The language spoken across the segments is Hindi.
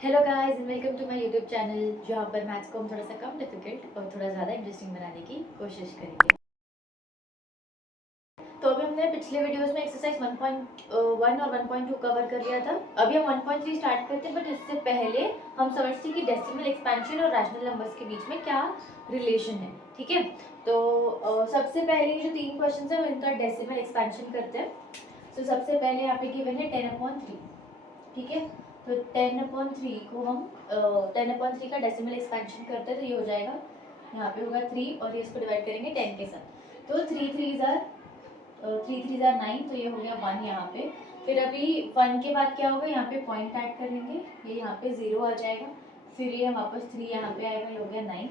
Hello guys and welcome to my YouTube channel जहाँ पर मैथ्स को हम थोड़ा सा कम डिफिकल्ट और थोड़ा ज़्यादा इंटरेस्टिंग बनाने की कोशिश करेंगे। तो अभी हमने पिछले वीडियोस में एक्सरसाइज 1.1 और 1.2 कवर कर लिया था। अभी हम 1.3 स्टार्ट करते हैं, बट इससे पहले हम समझते हैं कि डेसिमल एक्सपेंशन और रैशनल नंबर्स के बीच में क्या रिलेशन है। ठीक है, तो सबसे पहले जो 3 क्वेश्चन है इनका डेसिमल एक्सपेंशन करते हैं। तो सबसे पहले यहाँ पे गिवन है 10/3। ठीक है, तो 10/3 को हम 10/3 का डेसिमल एक्सपेंशन करते हैं तो ये हो जाएगा, यहाँ पे होगा 3 और ये इसको डिवाइड करेंगे 10 के साथ। तो 3 3 9, तो ये हो गया 1 यहाँ पे। फिर अभी 1 के बाद क्या होगा, यहाँ पे पॉइंट ऐड कर लेंगे, ये यहाँ पे 0 आ जाएगा। फिर ये वापस 3 यहाँ पे आएगा, ये हो गया 9,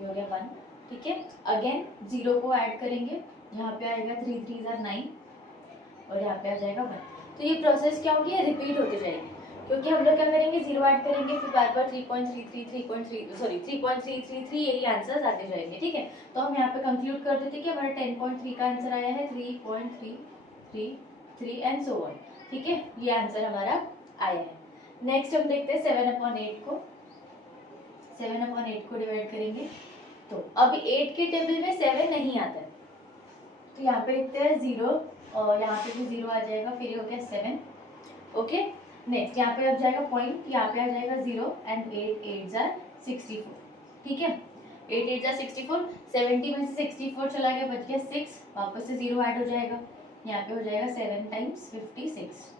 ये हो गया 1। ठीक है, अगेन 0 को ऐड करेंगे, यहाँ पे आएगा 3 3 9 और यहाँ पे आ जाएगा 1। तो ये प्रोसेस क्या होगी, रिपीट होती जाएगी, क्योंकि हम लोग क्या करेंगे, 0 ऐड करेंगे, फिर बार बार 3.33 यही आंसर आते जाएंगे। ठीक है, तो हम यहाँ पे कंक्लूड कर देते कि हमारा 10.3 का आंसर आया है 3.333 एंड सो ऑन। ठीक है, ये आंसर हमारा आया है। नेक्स्ट हम देखते हैं 7/8 को। 7/8 को डिवाइड करेंगे, तो अभी 8 के टेबल में 7 नहीं आता है, तो यहाँ पे लिखते हैं 0 और यहाँ पे भी 0 आ जाएगा, फिर ये हो गया 7। ओके, नेक्स्ट यहाँ पे आ जाएगा पॉइंट, यहाँ पे आ जाएगा 0 एंड 8 8 64। ठीक है, 8 8 64, 70 में से 64 चला गया, बच गया 6, वापस से 0 ऐड हो जाएगा, यहाँ पे हो जाएगा 7 टाइम्स 56।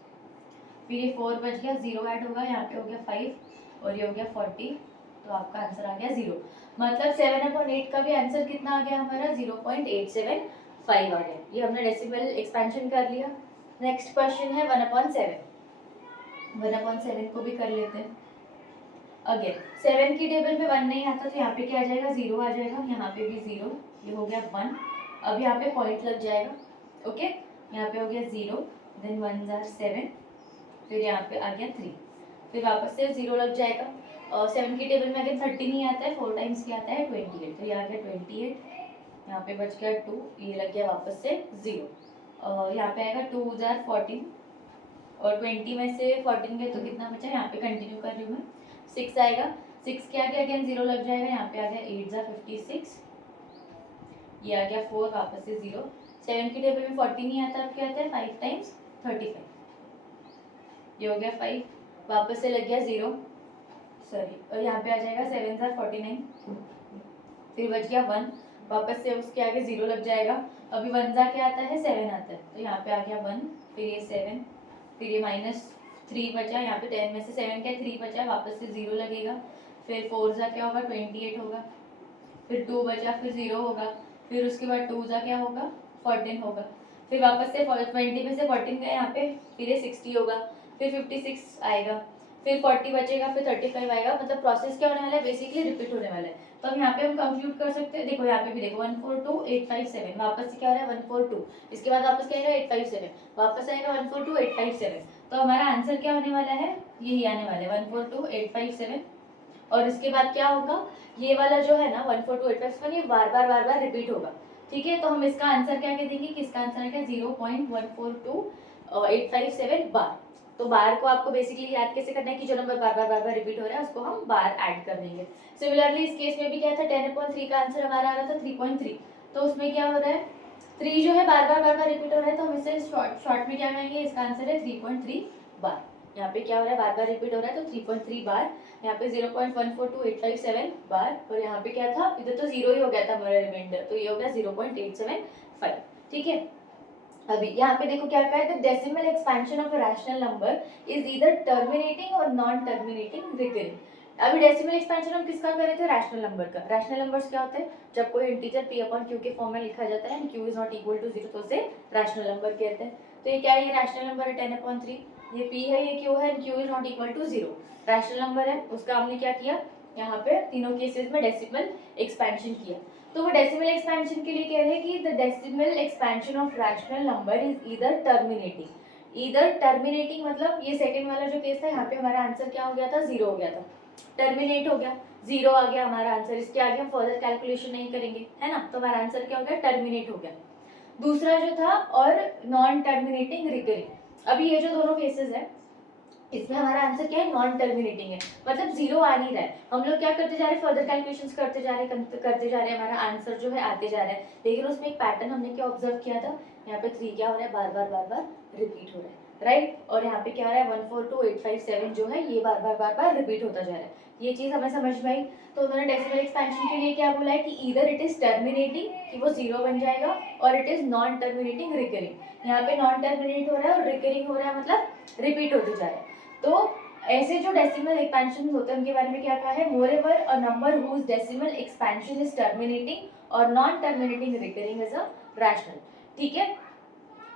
फिर ये 4 बच गया, 0 ऐड होगा, यहाँ पे हो गया 5 और ये हो गया 40, तो आपका आंसर आ गया 0। मतलब 7/8 का भी आंसर कितना आ गया हमारा, 0.875 आ गया। ये हमने डेसिमल एक्सपेंशन कर लिया। नेक्स्ट क्वेश्चन है 1/7। 1/7 को भी कर लेते हैं। अगेन 7 की टेबल में 1 नहीं आता, तो यहाँ पे क्या आ जाएगा, 0 आ जाएगा, यहाँ पे भी 0, ये हो गया 1। अब यहाँ पे पॉइंट लग जाएगा। ओके, यहाँ पे हो गया 0, देन 1 जार 7, फिर यहाँ पे आ गया 3, फिर वापस से 0 लग जाएगा। और 7 की टेबल में अगर 30 नहीं आता है, 4 टाइम्स क्या आता है 28, तो ये आ गया 28, यहाँ पे बच गया 2, ये लग गया वापस से 0। और यहाँ पे आएगा 2 जार 14 और 20 में से 14 गए तो कितना बचा, यहाँ पे कंटिन्यू कर रही हूँ मैं, 6 आएगा, 6 के आगे अगेन 0 लग जाएगा, यहाँ पे आ गया 8 जार 56, ये आ गया 4, वापस से 0। 7 की टेबल में 40 नहीं आता, अब क्या आता है 5 टाइम्स 35, ये हो गया 5, वापस से लग गया 0, सॉरी, और यहाँ पे आ जाएगा 7 जार 49, फिर बच गया 1, वापस से उसके आगे 0 लग जाएगा। अभी 1 जार क्या आता है 7 आता है, तो यहाँ पे आ गया 1, फिर ये 7, फिर ये -3 बचा, यहाँ पे 10 में से 7 क्या 3 बचा, वापस से 0 लगेगा, फिर 4 जा क्या होगा 28 होगा, फिर 2 बचा, फिर 0 होगा, फिर उसके बाद 2 जा क्या होगा 14 होगा, फिर वापस से 20 में से 14 गए यहाँ पे, फिर ये 60 होगा, फिर 56 आएगा, फिर 40 बचेगा, फिर 35 आएगा। मतलब प्रोसेस क्या होने वाला है, बेसिकली रिपीट होने वाला है। तो हम यहाँ पे हम कंक्लूड कर सकते हैं, देखो यहाँ पे भी देखो 142857, वापस से क्या हो रहा है 142, इसके बाद वापस क्या आएगा 857, वापस आएगा 142857, तो हमारा आंसर क्या होने वाला है, यही आने वाला है 142857। और इसके बाद क्या होगा, ये वाला जो है ना 142857, ये बार बार रिपीट होगा। ठीक है, तो हम इसका आंसर क्या कह देंगे कि इसका आंसर है क्या 0.142857 बार। तो बार को आपको बेसिकली याद कैसे करना है कि जो नंबर बार बार रिपीट हो रहा है उसको हम बार ऐड कर देंगे। सिमिलरली इस केस में भी क्या था, 10/3 का आंसर हमारा आ रहा था 3.3, तो उसमें क्या हो रहा है 3 जो है बार बार रिपीट हो रहा है, तो हम इसे शॉर्ट में क्या कहेंगे, इसका आंसर है 3.3 बार। यहाँ पे क्या हो रहा है, बार रिपीट हो रहा है, तो 3.3 बार, यहाँ पे 0.142857 बार, और यहाँ पे क्या था, इधर तो 0 ही हो गया था हमारा रिमाइंडर, तो ये हो गया 0.875। ठीक है, अभी यहाँ पे देखो क्या कहा है, the decimal expansion of a rational number is either terminating और नॉन टर्मिनेटिंग रिकरिंग। अभी डेसिमल एक्सपेंशन हम किसका कर रहे थे, रैशनल नंबर का। रैशनल नंबर्स क्या होते हैं, जब कोई इंटीजर p/q के फॉर्म में लिखा जाता है and q is not equal to 0, तो उसे रैशनल नंबर कहते हैं। तो ये क्या है, ये रैशनल नंबर है 10/3, ये p है, ये q है, and q is not equal to 0, rational number है, उसका हमने क्या किया, यहाँ पे तीनों केसेस में डेसिमल एक्सपेंशन किया। तो वो डेसिमल एक्सपेंशन के लिए कह रहे हैं कि the decimal expansion of rational number is either terminating. Either terminating मतलब ये सेकंड वाला जो केस था, यहाँ पे हमारा आंसर क्या हो गया था, 0 हो गया था, टर्मिनेट हो गया, 0 आ गया हमारा आंसर, इसके आगे हम फर्दर कैलकुलेशन नहीं करेंगे, है ना, तो हमारा आंसर क्या हो गया, टर्मिनेट हो गया। दूसरा जो था और नॉन टर्मिनेटिंग रिकरिंग। अभी ये जो दोनों केसेस है, इसमें हमारा आंसर क्या है, नॉन टर्मिनेटिंग है, मतलब जीरो आ नहीं रहा है। हम लोग क्या करते जा रहे हैं, फर्दर कैलकुलेशंस करते जा रहे हैं, करते जा रहे हैं, हमारा आंसर जो है आते जा रहा है, लेकिन उसमें एक पैटर्न हमने क्या ऑब्जर्व किया था, यहाँ पे 3 क्या हो रहा है, बार बार रिपीट हो रहा है, राइट। और यहाँ पे क्या हो रहा है, 142857 जो है ये बार बार रिपीट होता जा रहा है। ये चीज हमें समझ में आई। तो उन्होंने डेसिमल एक्सपेंशन के लिए क्या बोला है कि ईदर इट इज टर्मिनेटिंग कि वो जीरो बन जाएगा, और it is non terminating recurring. यहाँ पे नॉन टर्मिनेट हो रहा है और रिकरिंग हो रहा है, मतलब रिपीट होते जा रहा है। तो ऐसे जो डेसिमल एक्सपेंशन होते हैं उनके बारे में क्या कहा है, moreover a number whose decimal expansion is terminating और non terminating recurring is a rational. ठीक है,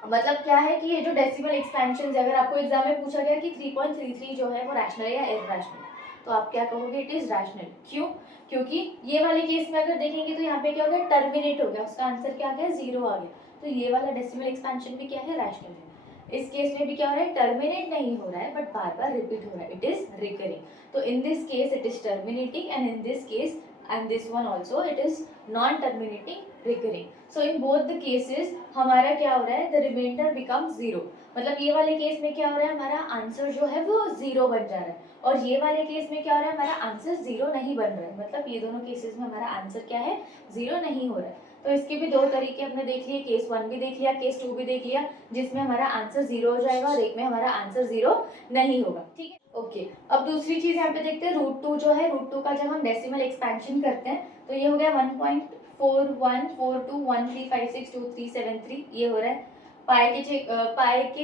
मतलब क्या है कि ये जो डेसिमल एक्सपेंशन, अगर आपको एग्जाम में पूछा गया कि 3.33 जो है वो रैशनल या इरैशनल, तो आप क्या कहोगे, इट इज रैशनल। क्यों, क्योंकि ये वाले केस में अगर देखेंगे तो यहाँ पे क्या हो गया, टर्मिनेट हो गया, उसका आंसर क्या आ गया, जीरो आ गया। तो ये वाला डेसिमल एक्सपेंशन भी क्या है, रैशनल है। इस केस में भी क्या हो रहा है, टर्मिनेट नहीं हो रहा है बट बार बार रिपीट हो रहा है, इट इज रिकरिंग। तो in this case it is terminating, and in this case and this one also it is non terminating recurring. So in both the cases हमारा क्या हो रहा है, the remainder becomes zero। मतलब ये वाले केस में क्या हो रहा है, हमारा आंसर जो है वो जीरो बन जा रहा है, और ये वाले केस में क्या हो रहा है, हमारा आंसर जीरो नहीं बन रहा है, मतलब ये दोनों केसेस में हमारा आंसर क्या है, जीरो नहीं हो रहा है। तो इसके भी दो तरीके हमने देख लिए, केस 1 भी देख लिया, केस 2 भी देख लिया, जिसमें हमारा आंसर जीरो हो जाएगा और एक में हमारा आंसर जीरो नहीं होगा। ठीक है, ओके। अब दूसरी चीज यहाँ पे देखते हैं, √2 जो है, √2 का जब हम डेसिमल एक्सपेंशन करते हैं तो ये हो गया 1.414213562373, ये हो रहा है। पाई के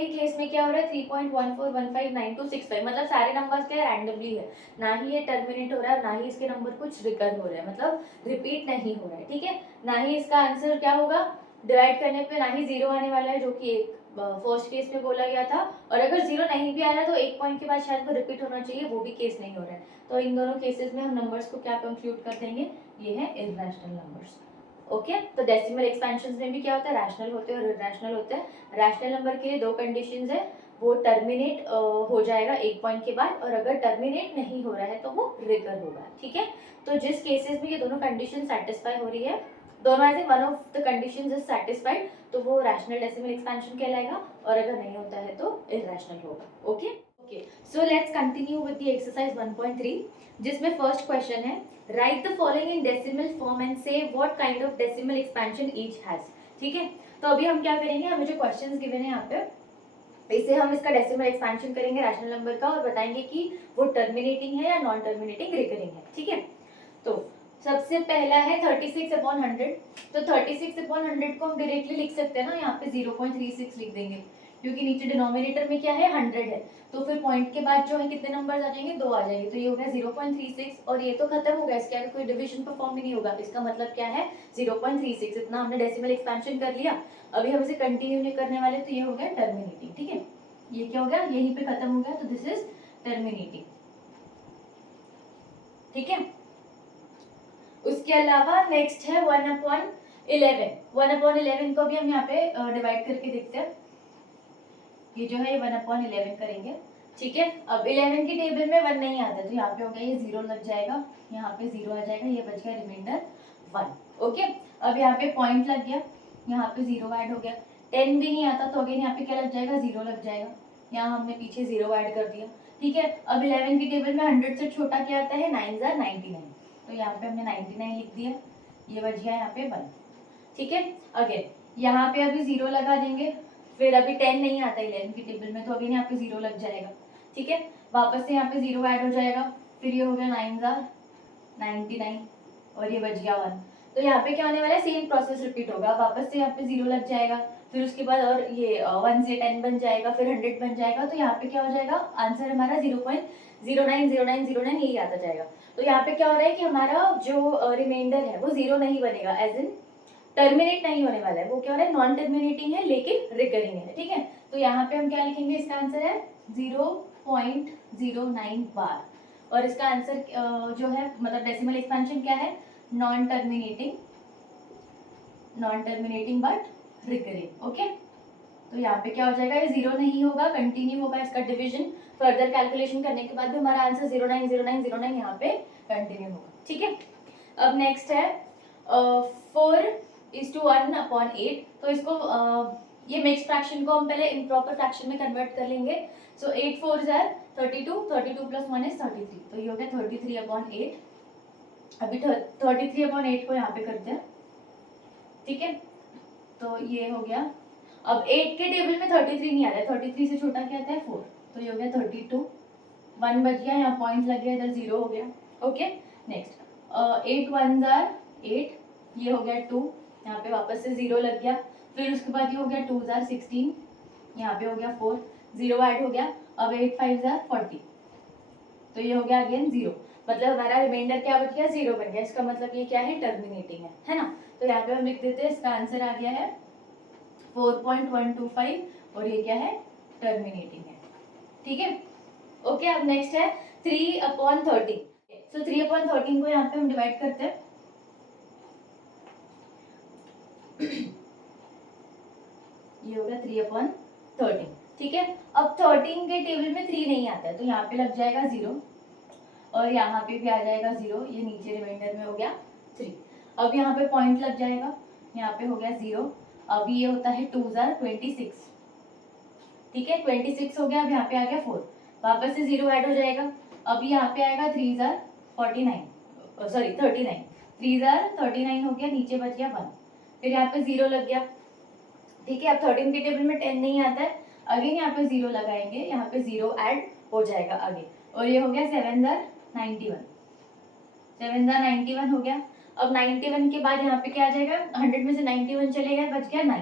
केस में क्या हो रहा है, 3.14159265, मतलब सारे नंबर्स क्या रैंडमली है, ना ही ये टर्मिनेट हो रहा है, ना ही इसके नंबर कुछ रिकर हो रहे हैं, मतलब रिपीट नहीं हो रहा है। ठीक है, ना ही इसका आंसर क्या होगा, डिवाइड करने पे ना ही जीरो आने वाला है, जो कि एक फर्स्ट केस में बोला गया था, और अगर जीरो नहीं भी आया तो एक पॉइंट के बाद शायद वो रिपीट होना चाहिए, वो भी केस नहीं हो रहा है। तो इन दोनों केसेस में हम नंबर्स को क्या कंक्लूड कर देंगे, ये है इरैशनल नंबर्स। ओके, तो डेसिमल एक्सपेंशंस में भी क्या होता है, रैशनल होते हैं और इरैशनल होते हैं। रैशनल नंबर के लिए दो कंडीशंस है, वो टर्मिनेट हो जाएगा एक पॉइंट के बाद, और अगर टर्मिनेट नहीं हो रहा है तो वो रिकर होगा। ठीक है, तो जिस केसेस में ये दोनों कंडीशन सेटिस्फाई हो रही है, दोनों ऐसे one of the conditions is satisfied, तो वो रैशनल डेसिमल एक्सपेंशन कहलाएगा, और अगर नहीं होता है तो इरैशनल होगा। Okay okay, so let's continue with the exercise 1.3, जिसमें फर्स्ट क्वेश्चन है, write the following in decimal form and say what kind of decimal expansion each has. ठीक है, तो अभी हम क्या करेंगे, हमें जो क्वेश्चंस गिवन है यहाँ पे, इसे हम इसका डेसिमल एक्सपेंशन करेंगे रैशनल नंबर का, और बताएंगे कि वो टर्मिनेटिंग है या नॉन टर्मिनेटिंग रिकरिंग है। ठीक है, तो सबसे पहला है 36/100, तो 36/100 को हम डायरेक्टली लिख सकते हैं ना, यहाँ पे 0.36 लिख देंगे, क्योंकि नीचे डिनोमिनेटर में क्या है, 100 है, तो फिर पॉइंट के बाद जो है कितने नंबर्स आ जाएंगे, दो आ जाएंगे, तो ये हो गया 0.36, और ये तो खत्म हो गया, इसके आगे कोई डिवीजन परफॉर्म ही नहीं होगा, इसका मतलब क्या है 0.36, इतना हमने डेसिमल एक्सपेंशन कर लिया। अभी हम इसे कंटिन्यू नहीं करने वाले, तो ये हो गया टर्मिनेटिंग। ठीक है, ये क्या हो गया, यहीं पे खत्म हो गया, तो दिस इज टर्मिनेटिंग। ठीक है, उसके अलावा नेक्स्ट है 1/11। 1/11 को भी हम यहाँ पे डिवाइड करके देखते हैं, ये जो है ये 1/11 करेंगे। ठीक है, अब 11 की टेबल में 1 नहीं आता, तो यहाँ पे हो गया ये 0 लग जाएगा, यहाँ पे 0 आ जाएगा, ये बच गया रिमाइंडर 1। ओके, अब यहाँ पे पॉइंट लग गया, यहाँ पे 0 ऐड हो गया, 10 भी नहीं आता तो अगेन यहाँ पे क्या लग जाएगा, 0 लग जाएगा, यहाँ हमने पीछे 0 ऐड कर दिया। ठीक है, अब 11 की टेबल में 100 से छोटा क्या आता है, 9 × 99, तो यहाँ पे हमने 99 लिख दिया, ये बच गया यहाँ पे 1। ठीक है, अगेन यहाँ पे अभी 0 लगा देंगे, फिर अभी 10 नहीं आता 11 की टेबल में, तो अगेन यहाँ पे 0 लग जाएगा। ठीक है, वापस से यहाँ पे 0 ऐड हो जाएगा, फिर ये हो गया 9 × 99, और ये बच गया 1। तो यहाँ पे क्या होने वाला है, सेम प्रोसेस रिपीट होगा, वापस से यहाँ पे 0 लग जाएगा, फिर उसके बाद और ये 1 से 10 बन जाएगा, फिर 100 बन जाएगा, तो यहाँ पे क्या हो जाएगा, आंसर हमारा 0.090909 यही आता जाएगा। तो यहाँ पे क्या हो रहा है कि हमारा जो रिमाइंडर है वो 0 नहीं बनेगा, एज इन टर्मिनेट नहीं होने वाला है, वो क्या हो रहा है, नॉन टर्मिनेटिंग है लेकिन रिकरिंग है। ठीक है, तो यहाँ पे हम क्या लिखेंगे, इसका आंसर है 0.09 बार, और इसका आंसर जो है मतलब डेसिमल एक्सपेंशन क्या है, non terminating but recurring. Okay, तो यहाँ पे क्या हो जाएगा, ये 0 नहीं होगा, कंटिन्यू होगा इसका डिवीजन, फर्दर कैलकुलेशन करने के बाद भी हमारा आंसर 090909 यहाँ पे कंटिन्यू होगा। ठीक है, अब नेक्स्ट है 4:1/8, तो इसको ये मिक्स फ्रैक्शन को हम पहले इम्प्रॉपर फ्रैक्शन में कन्वर्ट कर लेंगे। सो 8 4s are 32, 32 प्लस 1 इज 33, तो ये हो गया 33/8। अभी 33/8 को यहाँ पे करते हैं, ठीक है, तो ये हो गया। अब 8 के टेबल में 33 नहीं आ रहा है, 33 से छोटा क्या आता है 4, तो ये हो गया 32, 1 बच गया, यहाँ पॉइंट लग गया, इधर 0 हो गया। ओके, नेक्स्ट 8 1 जार 8, ये हो गया 2, यहाँ पे वापस से 0 लग गया। फिर उसके बाद ये हो गया 2 जार 16, यहाँ पे हो गया 4, 0 ऐड हो गया। अब 8 5 जार 40, तो ये हो गया अगेन 0, मतलब हमारा रिमाइंडर क्या बच गया, 0 बन गया। इसका मतलब ये क्या है, टर्मिनेटिंग है ना। तो यहाँ पे हम लिख देते हैं, इसका आंसर आ गया है 4.125, और ये क्या है, टर्मिनेटिंग है, ठीक है। ओके, अब नेक्स्ट है 3/13। सो 3/13 को यहाँ पे हम डिवाइड करते हैं। ये होगा 3/13, ठीक है। अब 13 के टेबल में 3 नहीं आता है, तो यहाँ पे लग जाएगा 0, और यहाँ पे भी आ जाएगा 0, ये नीचे रिमाइंडर में हो गया 3। अब यहाँ पे पॉइंट लग जाएगा, यहाँ पे हो गया 0। अब ये होता है 2 जार 26, ठीक है, 26 हो गया। अब यहाँ पे आ गया 4, वापस से 0 ऐड हो जाएगा। अब यहाँ पे आएगा 3 जार 49, सॉरी 39, 3 जार 39 हो गया, नीचे बच गया 1, फिर यहाँ पे 0 लग गया, ठीक है। अब 13 के टेबल में 10 नहीं आता है, अगेन यहाँ पे 0 लगाएंगे, यहाँ पे 0 ऐड हो जाएगा आगे, और ये हो गया 7 जार 91, 7 जार 91 हो गया। अब 91 के बाद यहाँ पे क्या आ जाएगा, 100 में से 91 चले गए, बच गया 9,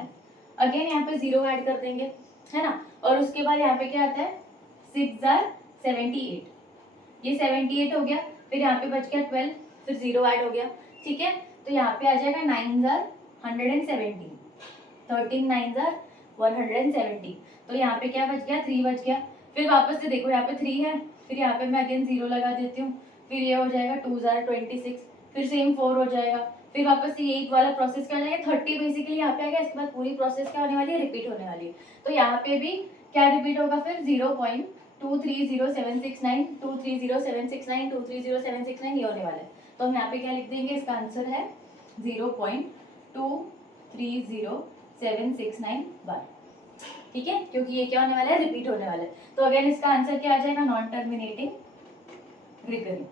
अगेन यहाँ पे 0 ऐड कर देंगे, है ना। और उसके बाद यहाँ पे क्या आता है, 6 जार 78, ये 78 हो गया, फिर यहाँ पे बच गया 12, फिर 0 ऐड हो गया, ठीक है। तो यहाँ पे आ जाएगा 9 जार 117, 13 9 जार 170, तो यहाँ पे क्या बच गया, 3 बच गया। फिर वापस से देखो, यहाँ पे 3 है, फिर यहाँ पे मैं अगेन 0 लगा देती हूँ, फिर ये हो जाएगा 2 जार 26, फिर सेम 4 हो जाएगा, फिर वापस से यही वाला प्रोसेस क्या हो जाएगा, 30 बेसिकली यहाँ पे आएगा। इसके बाद पूरी प्रोसेस क्या होने वाली है, रिपीट होने वाली है। तो यहाँ पे भी क्या रिपीट होगा, फिर 0.230769, 230769, 230769 ये होने वाला है। तो हम यहाँ पे क्या लिख देंगे, इसका आंसर है 0.230769 बार, ठीक है, क्योंकि ये क्या होने वाला है, रिपीट होने वाला है। तो अगेन इसका आंसर क्या आ जाएगा, non terminating recurring,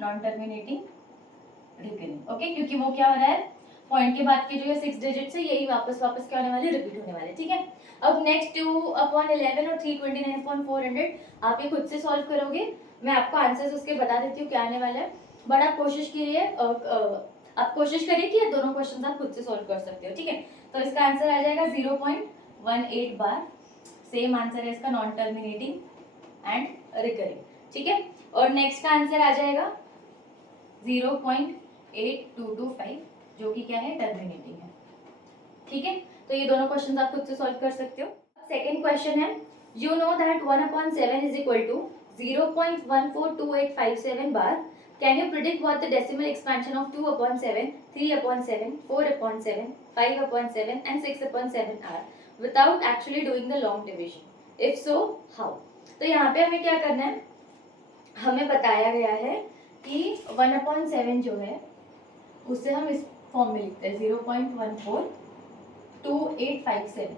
non terminating recurring. Okay, क्योंकि वो क्या हो रहा है, पॉइंट के बाद के जो 6 डिजिट्स है यही वापस क्या होने वाले, रिपीट होने वाले, ठीक है। अब नेक्स्ट 2/11 और 329/400 आप ये खुद से सॉल्व करोगे, मैं आपको आंसर्स उसके बता देती हूँ क्या आने वाला है, बट आप कोशिश कीजिए, आप कोशिश करिए कि ये दोनों क्वेश्चन आप खुद से सॉल्व कर सकते हो, ठीक है। तो इसका आंसर आ जाएगा 0.18 बार, सेम आंसर है इसका, नॉन टर्मिनेटिंग एंड रिकरिंग, ठीक है। और नेक्स्ट का आंसर आ जाएगा 0.8225, जो कि क्या है, टर्मिनेटिंग है, ठीक है। तो ये दोनों क्वेश्चन आप खुद से सॉल्व कर सकते हो। सेकेंड क्वेश्चन है, you know that 1/7 is equal to 0.142857 bar, can you predict what the decimal expansion of 2/7, 3/7, 4/7, 5/7 and 6/7 are without actually doing the long division? If so, how? तो यहाँ पे हमें क्या करना है, हमें बताया गया है कि 1/7 जो है उससे हम इस फॉर्म में लिखते हैं 0.142857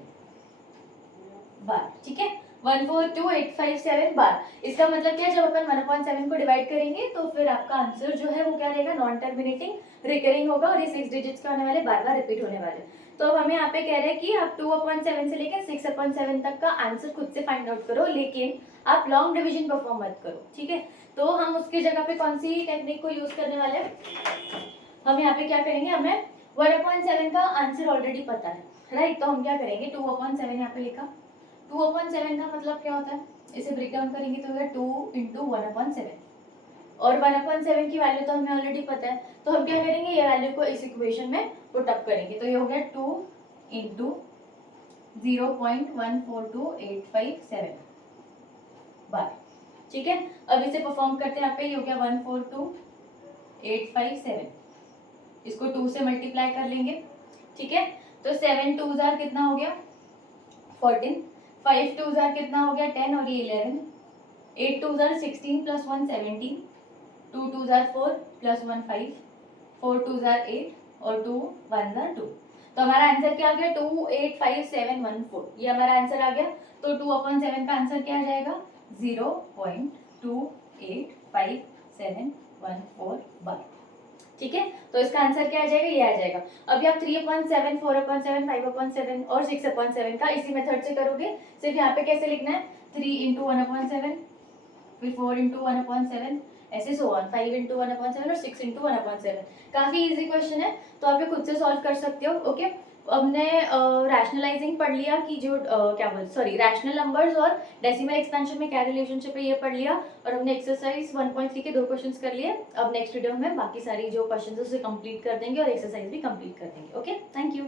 बार, ठीक है, 142,857 बार। इसका मतलब क्या है, जब अपन 1/7 को डिवाइड करेंगे तो फिर आपका आंसर जो है वो क्या रहेगा, नॉन टर्मिनेटिंग रिकरिंग होगा, और ये 6 डिजिट्स के होने वाले, बार बार रिपीट होने वाले। तो अब हमें यहाँ पे कह रहे हैं कि आप 2/7 से लेकर 6/7 तक का आंसर खुद से फाइंड आउट करो, लेकिन आप लॉन्ग डिविजन परफॉर्म मत करो, ठीक है। तो हम उसकी जगह पे कौन सी टेक्निक को यूज करने वाले हैं, हम यहाँ पे क्या करेंगे, हमें 1/7 का आंसर ऑलरेडी पता है, राइट। तो हम क्या करेंगे, 2/7 यहाँ पे लिखा, 2/7 का मतलब क्या होता है, इसे ब्रेक डाउन करेंगे तो होगा 2 × 1/7, और 1/7 की वैल्यू तो हमें ऑलरेडी पता है, तो हम क्या करेंगे, ये वैल्यू को इस इक्वेशन में पुट अप करेंगे। तो ये हो गया 2 × 0.142857 बार, ठीक है। अब इसे परफॉर्म करते हैं, यहाँ पे ये हो गया 142,857, इसको 2 से मल्टीप्लाई कर लेंगे, ठीक है। तो 7 2 जार कितना हो गया, 14, 5 2 जार कितना हो गया, 10, और ये 11, 8 2 जार 16 + 1 17, 2 2 जार 4 + 1 5, 4 2 जार 8 और 2 1 जार 2। तो हमारा आंसर क्या आ गया, 285714, ये हमारा आंसर आ गया। तो 2/7 का आंसर क्या आ जाएगा, 0.285714 बार। ठीक है, तो इसका आंसर क्या आ जाएगा, ये आ जाएगा। अभी आप 3/7, 4/7, 5/7 और 6/7 का इसी मेथड से करोगे। सिर्फ यहाँ पे कैसे लिखना है, 3 × 1/7, फिर 4 × 1/7, ऐसे सो ऑन, 5 × 1/7 और 6 × 1/7। काफी इजी क्वेश्चन है, तो आप ये खुद से सॉल्व कर सकते हो। ओके, हमने रैशनलाइजिंग पढ़ लिया कि जो रैशनल नंबर्स और डेसिमल एक्सपेंशन में क्या रिलेशनशिप है ये पढ़ लिया, और हमने एक्सरसाइज 1.3 के 2 क्वेश्चंस कर लिए। अब नेक्स्ट वीडियो में बाकी सारी जो क्वेश्चंस है उसे कंप्लीट कर देंगे और एक्सरसाइज भी कंप्लीट कर देंगे। Okay, thank you.